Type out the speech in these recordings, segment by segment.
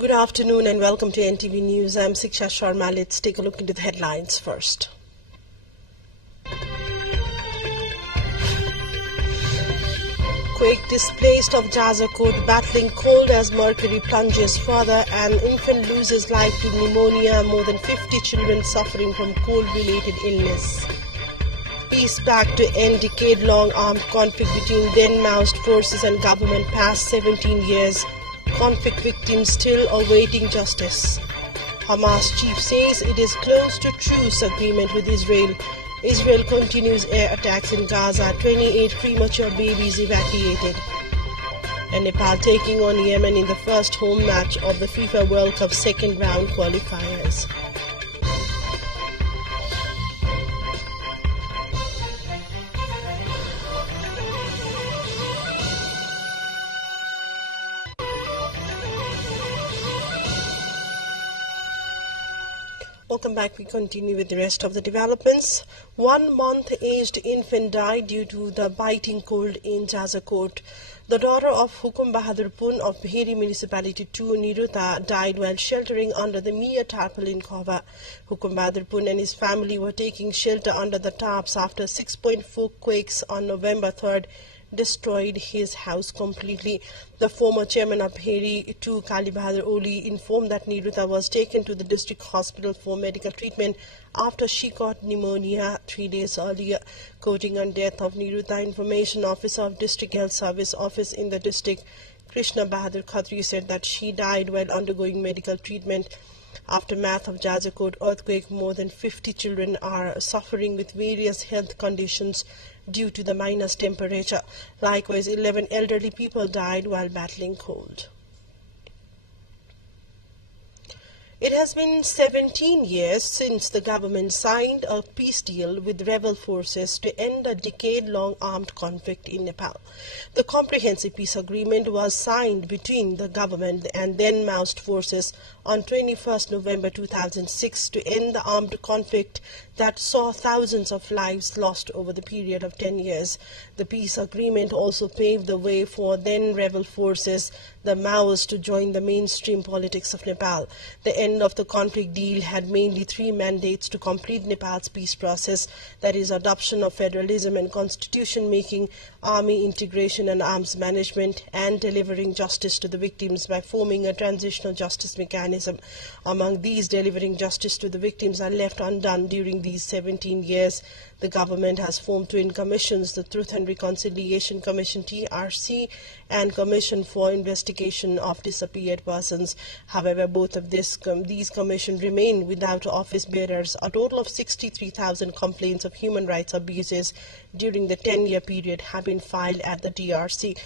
Good afternoon and welcome to NTV News. I'm Siksha Sharma. Let's take a look into the headlines first. Quake displaced of Jazakot battling cold as mercury plunges further. An infant loses life to pneumonia. More than 50 children suffering from cold-related illness. Peace pact to end decade-long armed conflict between then-Maoist forces and government past 17 years. Conflict victims still awaiting justice. Hamas chief says it is close to truce agreement with Israel. Israel continues air attacks in Gaza. 28 premature babies evacuated. And Nepal taking on Yemen in the first home match of the FIFA World Cup second round qualifiers. Welcome back. We continue with the rest of the developments. 1 month-aged infant died due to the biting cold in Jazakot. The daughter of Hukum Bahadur Pun of Bheri Municipality 2, Niruta, died while sheltering under the Mia tarpaulin cover. Hukum Bahadur Pun and his family were taking shelter under the tarps after 6.4 quakes on November 3rd destroyed his house completely. The former chairman of Bheri 2, Kali Bahadur Oli, informed that Niruta was taken to the district hospital for medical treatment after she got pneumonia 3 days earlier. Quoting on death of Niruta, Information Officer of District Health Service Office in the district, Krishna Bahadur Khatri, said that she died while undergoing medical treatment. Aftermath of Jazakot earthquake, more than 50 children are suffering with various health conditions due to the minus temperature. Likewise, 11 elderly people died while battling cold. It has been 17 years since the government signed a peace deal with rebel forces to end a decade-long armed conflict in Nepal. The comprehensive peace agreement was signed between the government and then Maoist forces on 21st November 2006 to end the armed conflict that saw thousands of lives lost over the period of 10 years. The peace agreement also paved the way for then rebel forces, the Maoists, to join the mainstream politics of Nepal. The end of the conflict deal had mainly 3 mandates: to complete Nepal's peace process, that is, adoption of federalism and constitution making, army integration and arms management, and delivering justice to the victims by forming a transitional justice mechanism. Among these, delivering justice to the victims are left undone during these 17 years. The government has formed 2 commissions: the Truth and Reconciliation Commission (TRC) and Commission for Investigation of Disappeared Persons. However, both of these commissions remain without office bearers. A total of 63,000 complaints of human rights abuses during the 10-year period have been filed at the TRC.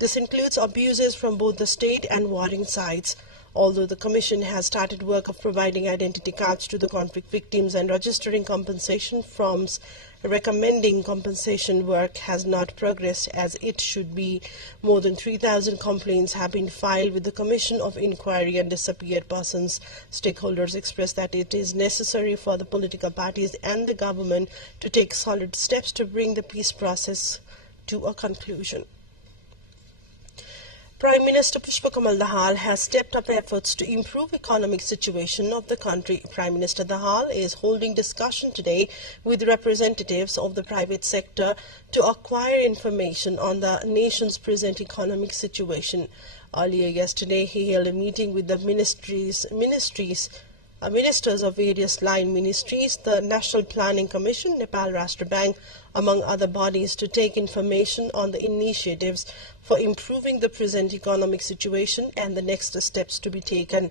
This includes abuses from both the state and warring sides. Although the Commission has started work of providing identity cards to the conflict victims and registering compensation forms, recommending compensation work has not progressed as it should be. More than 3,000 complaints have been filed with the Commission of Inquiry on Disappeared Persons. Stakeholders expressed that it is necessary for the political parties and the government to take solid steps to bring the peace process to a conclusion. Prime Minister Pushpa Kamal Dahal has stepped up efforts to improve economic situation of the country. Prime Minister Dahal is holding discussion today with representatives of the private sector to acquire information on the nation's present economic situation. Earlier yesterday, he held a meeting with the ministers of various line ministries, the National Planning Commission, Nepal Rashtra Bank, among other bodies, to take information on the initiatives for improving the present economic situation and the next steps to be taken.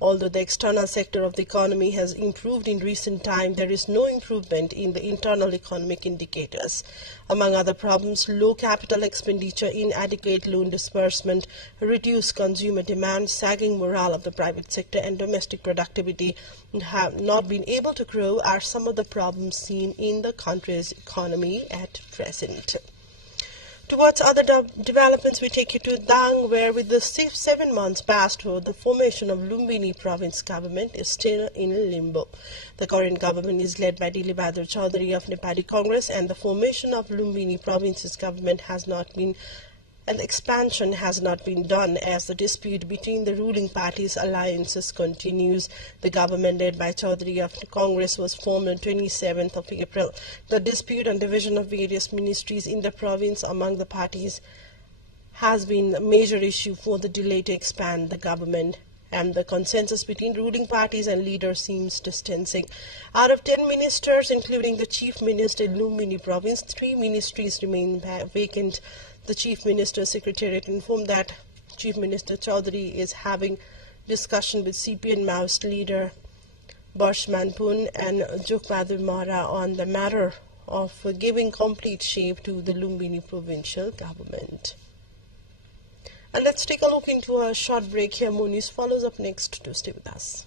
Although the external sector of the economy has improved in recent time, there is no improvement in the internal economic indicators. Among other problems, low capital expenditure, inadequate loan disbursement, reduced consumer demand, sagging morale of the private sector, and domestic productivity have not been able to grow are some of the problems seen in the country's economy at present. Towards other developments, we take you to Dang, where with the 7 months past, the formation of Lumbini province government is still in limbo. The current government is led by Dili Bahadur Chaudhary of Nepali Congress, and the formation of Lumbini province's government has not been and the expansion has not been done as the dispute between the ruling parties' alliances continues. The government led by Chaudhary of Congress was formed on 27th of April. The dispute on division of various ministries in the province among the parties has been a major issue for the delay to expand the government, and the consensus between ruling parties and leaders seems distancing. Out of 10 ministers, including the Chief Minister in Lumbini province, 3 ministries remain vacant. The Chief Minister's Secretariat informed that Chief Minister Chaudhary is having discussion with CPN Maoist leader Barsh Manpun and Jukbadur Mara on the matter of giving complete shape to the Lumbini provincial government. And let's take a look into a short break here. More news follows up next. To stay with us.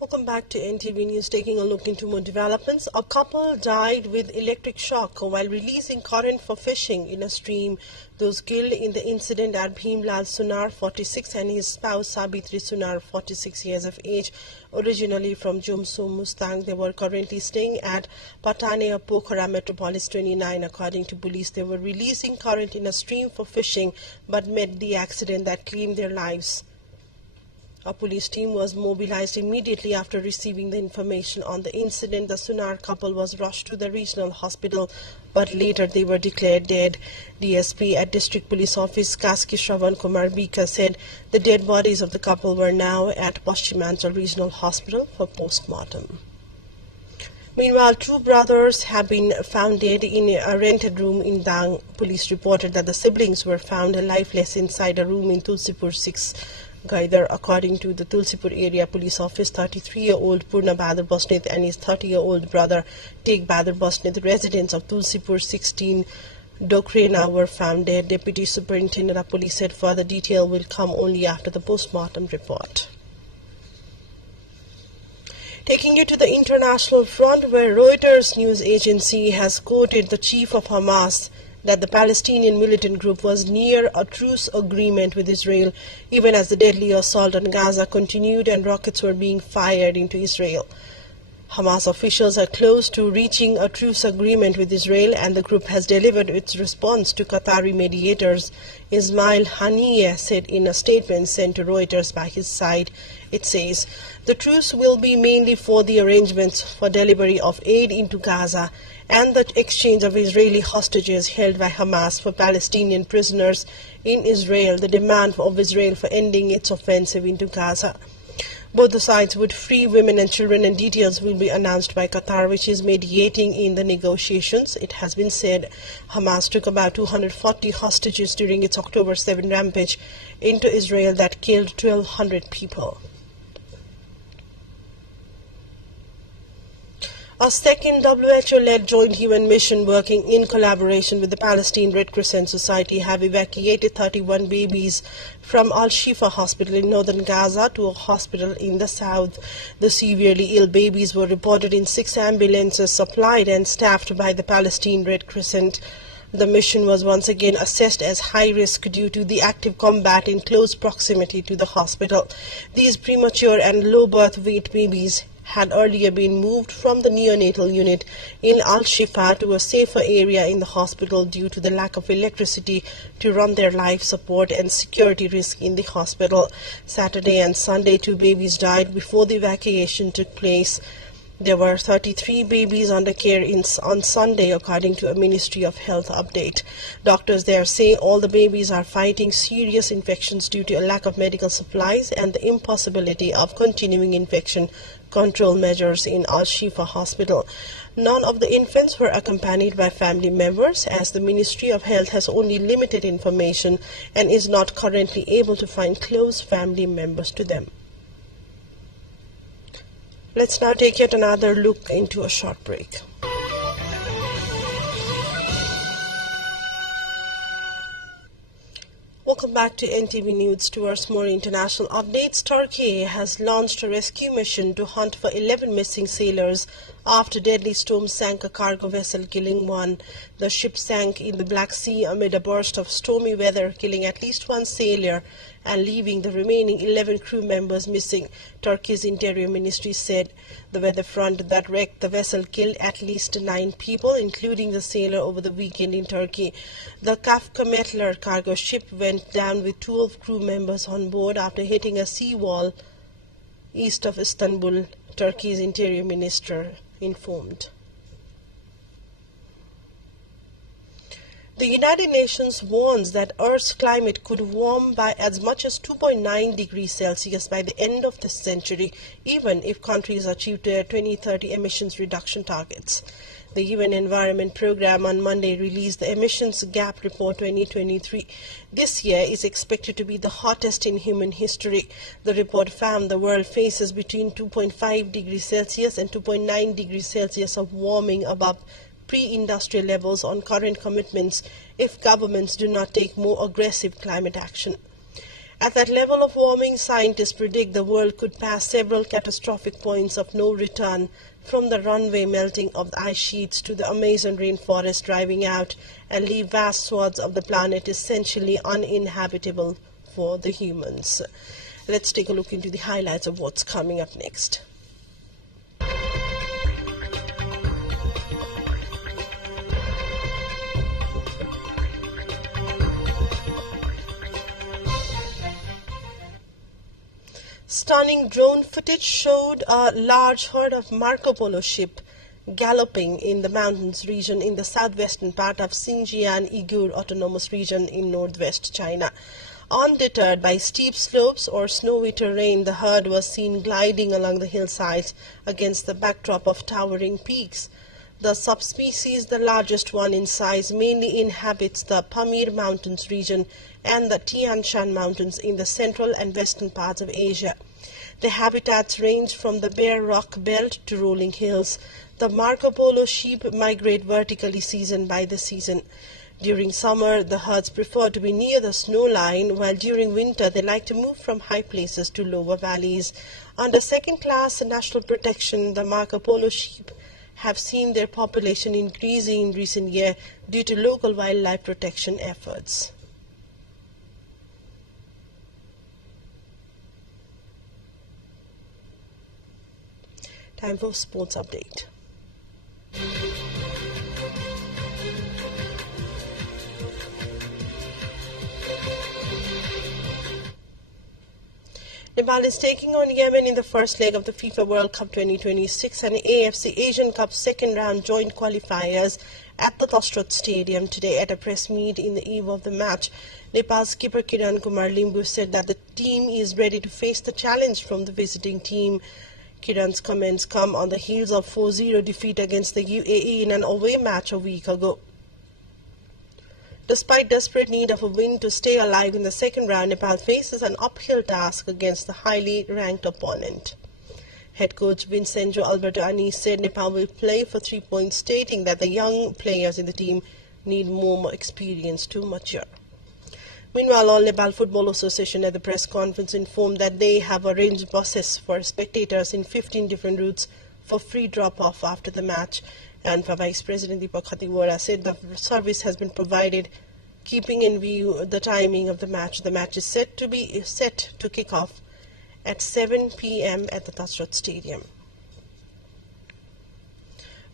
Welcome back to NTV News. Taking a look into more developments. A couple died with electric shock while releasing current for fishing in a stream. Those killed in the incident are Bhimlal Sunar, 46, and his spouse Sabitri Sunar, 46 years of age, originally from Jomso, Mustang. They were currently staying at Patane, Pokhara Metropolis 29. According to police, they were releasing current in a stream for fishing but met the accident that claimed their lives. A police team was mobilized immediately after receiving the information on the incident. The Sunar couple was rushed to the regional hospital, but later they were declared dead. DSP at District Police Office Kaski Shravan Kumar Bika said the dead bodies of the couple were now at Paschimanchal Regional Hospital for post-mortem. Meanwhile, 2 brothers have been found dead in a rented room in Dang. Police reported that the siblings were found lifeless inside a room in Tulsipur 6. Gaidar. According to the Tulsipur area police office, 33-year-old Purna Bahadur Basnit and his 30-year-old brother Tegh Bahadur Basnit, residents of Tulsipur 16 Dokrena, were found dead. Deputy Superintendent of Police said further detail will come only after the post-mortem report. Taking you to the international front, where Reuters news agency has quoted the chief of Hamas that the Palestinian militant group was near a truce agreement with Israel, even as the deadly assault on Gaza continued and rockets were being fired into Israel. Hamas officials are close to reaching a truce agreement with Israel, and the group has delivered its response to Qatari mediators. Ismail Haniyeh said in a statement sent to Reuters by his side. It says, the truce will be mainly for the arrangements for delivery of aid into Gaza and the exchange of Israeli hostages held by Hamas for Palestinian prisoners in Israel, the demand of Israel for ending its offensive into Gaza. Both the sides would free women and children, and details will be announced by Qatar, which is mediating in the negotiations. It has been said Hamas took about 240 hostages during its October 7 rampage into Israel that killed 1,200 people. A second WHO-led joint UN mission working in collaboration with the Palestine Red Crescent Society have evacuated 31 babies from Al-Shifa Hospital in northern Gaza to a hospital in the south. The severely ill babies were reported in 6 ambulances supplied and staffed by the Palestine Red Crescent. The mission was once again assessed as high risk due to the active combat in close proximity to the hospital. These premature and low birth weight babies had earlier been moved from the neonatal unit in Al-Shifa to a safer area in the hospital due to the lack of electricity to run their life support and security risk in the hospital. Saturday and Sunday, 2 babies died before the evacuation took place. There were 33 babies under care on Sunday, according to a Ministry of Health update. Doctors there say all the babies are fighting serious infections due to a lack of medical supplies and the impossibility of continuing infection control measures in Al-Shifa Hospital. None of the infants were accompanied by family members, as the Ministry of Health has only limited information and is not currently able to find close family members to them. Let's now take yet another look into a short break. Welcome back to NTV News. Towards more international updates, Turkey has launched a rescue mission to hunt for 11 missing sailors after deadly storm sank a cargo vessel, killing 1. The ship sank in the Black Sea amid a burst of stormy weather, killing at least 1 sailor and leaving the remaining 11 crew members missing, Turkey's Interior Ministry said. The weather front that wrecked the vessel killed at least 9 people, including the sailor, over the weekend in Turkey. The Kafkametler cargo ship went down with 12 crew members on board after hitting a seawall east of Istanbul, Turkey's Interior Minister informed. The United Nations warns that Earth's climate could warm by as much as 2.9 degrees Celsius by the end of this century, even if countries achieve their 2030 emissions reduction targets. The UN Environment Programme on Monday released the Emissions Gap Report 2023. This year is expected to be the hottest in human history. The report found the world faces between 2.5 degrees Celsius and 2.9 degrees Celsius of warming above pre-industrial levels on current commitments if governments do not take more aggressive climate action. At that level of warming, scientists predict the world could pass several catastrophic points of no return, from the runaway melting of the ice sheets to the Amazon rainforest driving out and leave vast swaths of the planet essentially uninhabitable for the humans. Let's take a look into the highlights of what's coming up next. Stunning drone footage showed a large herd of Marco Polo ship galloping in the mountains region in the southwestern part of Xinjiang Uyghur Autonomous Region in northwest China. Undeterred by steep slopes or snowy terrain, the herd was seen gliding along the hillsides against the backdrop of towering peaks. The subspecies, the largest one in size, mainly inhabits the Pamir Mountains region and the Tian Shan Mountains in the central and western parts of Asia. The habitats range from the bare rock belt to rolling hills. The Marco Polo sheep migrate vertically season by the season. During summer, the herds prefer to be near the snow line, while during winter they like to move from high places to lower valleys. Under second-class national protection, the Marco Polo sheep have seen their population increasing in recent years due to local wildlife protection efforts. Time for sports update. Nepal is taking on Yemen in the first leg of the FIFA World Cup 2026 and AFC Asian Cup second round joint qualifiers at the Tashrot Stadium today. At a press meet in the eve of the match, Nepal skipper Kiran Kumar Limbu said that the team is ready to face the challenge from the visiting team. Kiran's comments come on the heels of 4-0 defeat against the UAE in an away match a week ago. Despite desperate need of a win to stay alive in the second round, Nepal faces an uphill task against the highly ranked opponent. Head coach Vincenzo Alberto Anis said Nepal will play for 3 points, stating that the young players in the team need more experience to mature. Meanwhile, All Nepal Football Association at the press conference informed that they have arranged buses for spectators in 15 different routes for free drop-off after the match. And Vice President Deepak Khattiwara said the service has been provided, keeping in view the timing of the match. The match is set to kick off at 7 p.m. at the Tashrot Stadium.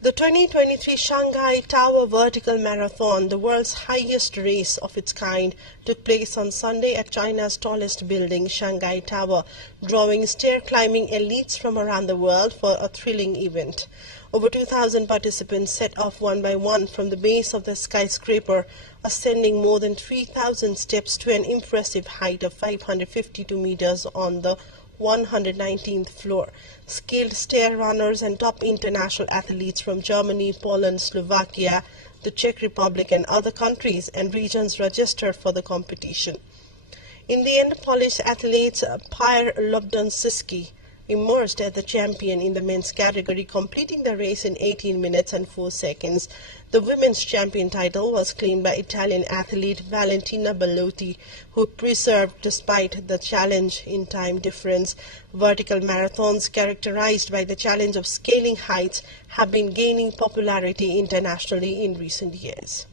The 2023 Shanghai Tower Vertical Marathon, the world's highest race of its kind, took place on Sunday at China's tallest building, Shanghai Tower, drawing stair-climbing elites from around the world for a thrilling event. Over 2,000 participants set off one by one from the base of the skyscraper, ascending more than 3,000 steps to an impressive height of 552 meters on the 119th floor. Skilled stair runners and top international athletes from Germany, Poland, Slovakia, the Czech Republic and other countries and regions registered for the competition. In the end, Polish athletes Pierre Lobdonczycki emerged as the champion in the men's category, completing the race in 18 minutes and 4 seconds. The women's champion title was claimed by Italian athlete Valentina Bellotti, who persevered despite the challenge in time difference. Vertical marathons, characterized by the challenge of scaling heights, have been gaining popularity internationally in recent years.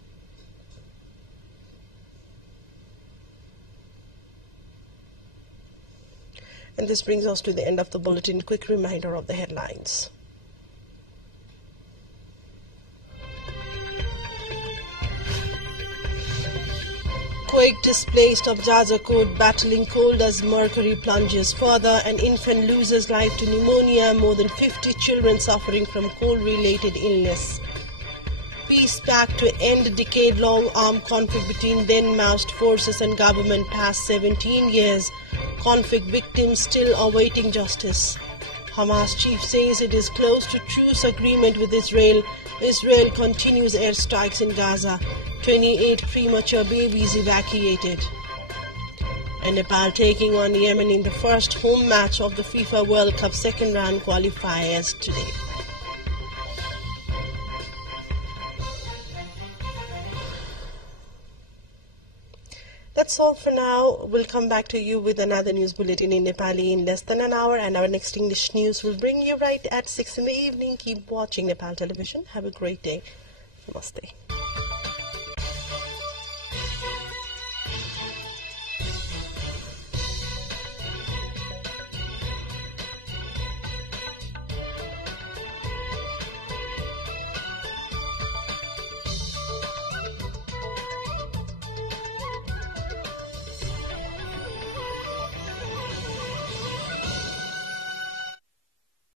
And this brings us to the end of the bulletin. Quick reminder of the headlines. Quake displaced of Jajakot battling cold as mercury plunges further. An infant loses life to pneumonia. More than 50 children suffering from cold-related illness. Peace pact to end decade-long armed conflict between then-Maoist forces and government past 17 years. Conflict victims still awaiting justice. Hamas chief says it is close to truce agreement with Israel. Israel continues airstrikes in Gaza. 28 premature babies evacuated. And Nepal taking on Yemen in the first home match of the FIFA World Cup second round qualifiers today. That's all for now. We'll come back to you with another news bulletin in Nepali in less than an hour, and our next English news will bring you right at 6 in the evening. Keep watching Nepal television. Have a great day. Namaste.